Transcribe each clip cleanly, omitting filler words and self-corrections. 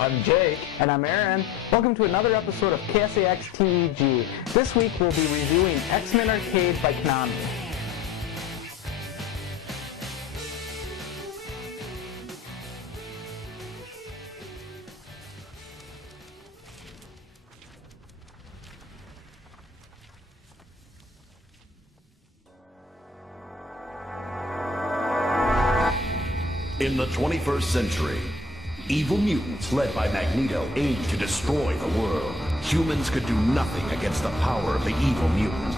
I'm Jake. And I'm Aaron. Welcome to another episode of KSAX TEG. This week we'll be reviewing X-Men Arcade by Konami. In the 21st century, evil mutants led by Magneto aim to destroy the world. Humans could do nothing against the power of the evil mutant.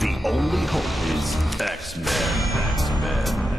The only hope is X-Men. X-Men.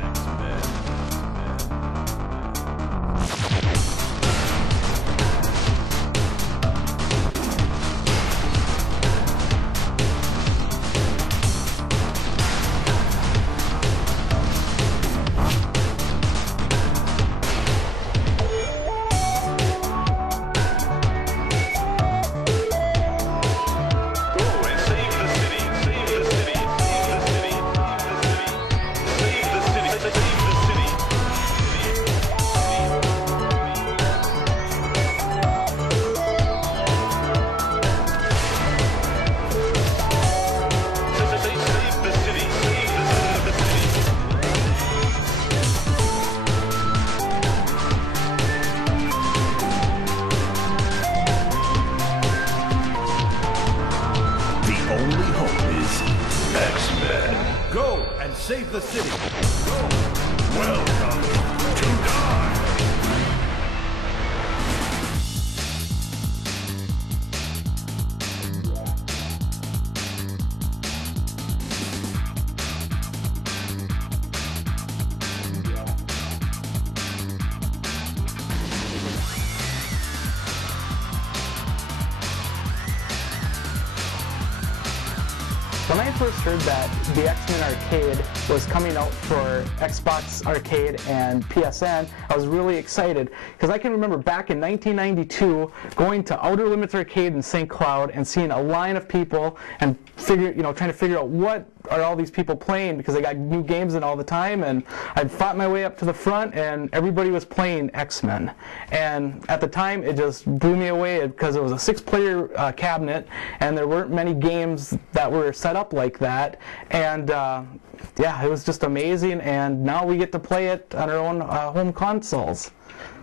Go and save the city. Go. Welcome to die. When I first heard that the X-Men Arcade was coming out for Xbox Arcade and PSN, I was really excited because I can remember back in 1992 going to Outer Limits Arcade in St. Cloud and seeing a line of people and trying to figure out what are all these people playing because they got new games in all the time, and I fought my way up to the front and everybody was playing X-Men. And at the time it just blew me away because it was a 6-player cabinet and there weren't many games that were set up like that, and yeah, it was just amazing, and now we get to play it on our own home consoles.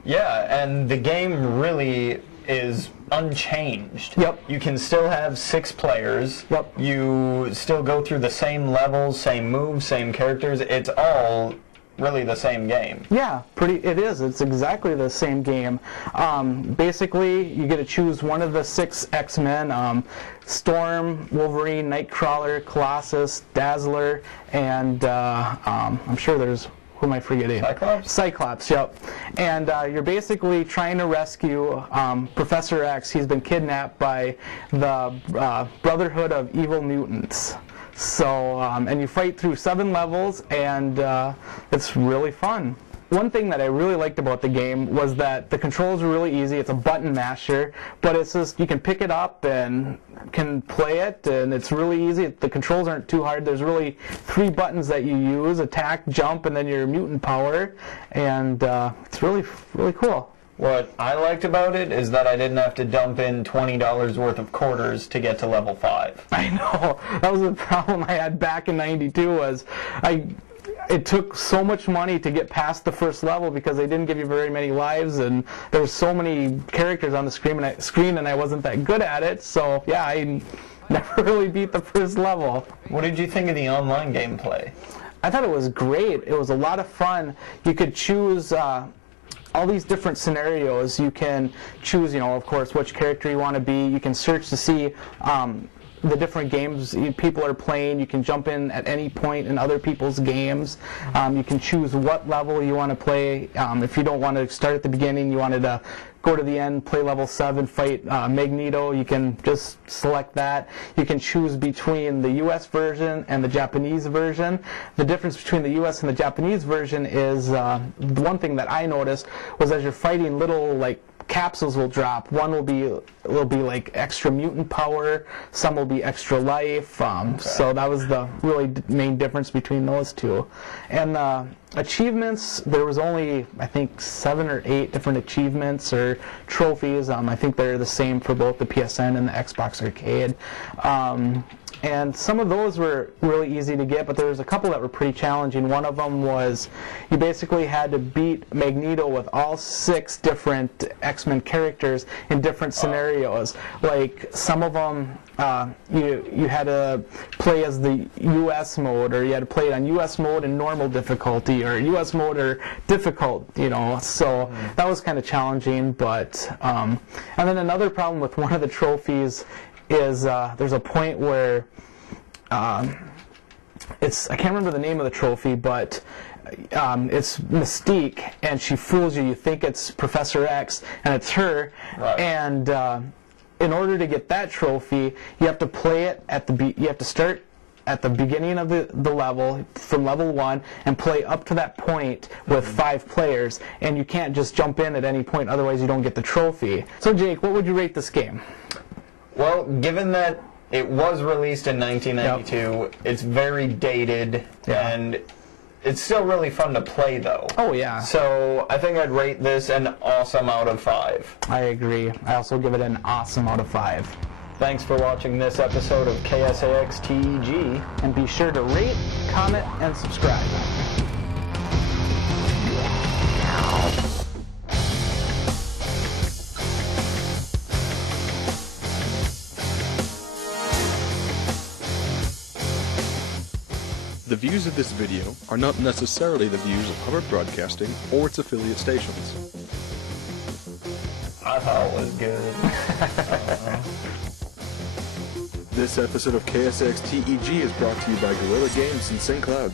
Yeah, and the game really is unchanged. Yep. You can still have 6 players. Yep. You still go through the same levels, same moves, same characters. It's all really the same game. Yeah, it is. It's exactly the same game. Basically, you get to choose one of the 6 X-Men, Storm, Wolverine, Nightcrawler, Colossus, Dazzler, and I'm sure there's, who am I forgetting? Cyclops? Cyclops, yep. And you're basically trying to rescue Professor X. He's been kidnapped by the Brotherhood of Evil Mutants. So, and you fight through 7 levels, and it's really fun. One thing that I really liked about the game was that the controls were really easy. It's a button masher, but it's just, you can pick it up and can play it, and it's really easy. The controls aren't too hard. There's really 3 buttons that you use: attack, jump, and then your mutant power, and it's really, really cool. What I liked about it is that I didn't have to dump in $20 worth of quarters to get to level 5. I know. That was the problem I had back in '92 was it took so much money to get past the first level because they didn't give you very many lives, and there were so many characters on the screen and I wasn't that good at it, so yeah, I never really beat the first level. What did you think of the online gameplay? I thought it was great. It was a lot of fun. You could choose all these different scenarios. You can choose, of course, which character you want to be. You can search to see the different games people are playing. You can jump in at any point in other people's games. You can choose what level you want to play. If you don't want to start at the beginning, you wanted to go to the end, play level 7, fight Magneto, you can just select that. You can choose between the US version and the Japanese version. The difference between the US and the Japanese version is, the one thing that I noticed was as you're fighting, little capsules will drop. One will be like extra mutant power, some will be extra life, so that was the really main difference between those two. And Achievements, there was only, I think, 7 or 8 different achievements or trophies. I think they're the same for both the PSN and the Xbox Arcade. And some of those were really easy to get, but there was a couple that were pretty challenging. One of them was you basically had to beat Magneto with all 6 different X-Men characters in different scenarios. Like some of them, you had to play as the US mode, or you had to play it on US mode and normal difficulty, or US mode or difficult, you know. So that was kind of challenging. But and then another problem with one of the trophies is there's a point where I can't remember the name of the trophy, but it's Mystique, and she fools you. You think it's Professor X, and it's her. Right. And in order to get that trophy, you have to play it at you have to start at the beginning of the level, from level 1, and play up to that point with 5 players, and you can't just jump in at any point, otherwise you don't get the trophy. So Jake, what would you rate this game? Well, given that it was released in 1992, it's very dated, and it's still really fun to play, though. Oh, yeah. So I think I'd rate this an awesome out of 5. I agree. I also give it an awesome out of 5. Thanks for watching this episode of KSAX TEG. And be sure to rate, comment, and subscribe. The views of this video are not necessarily the views of Hubbard Broadcasting or its affiliate stations. I thought it was good. This episode of KSAX TEG is brought to you by Guerrilla Games and St. Cloud.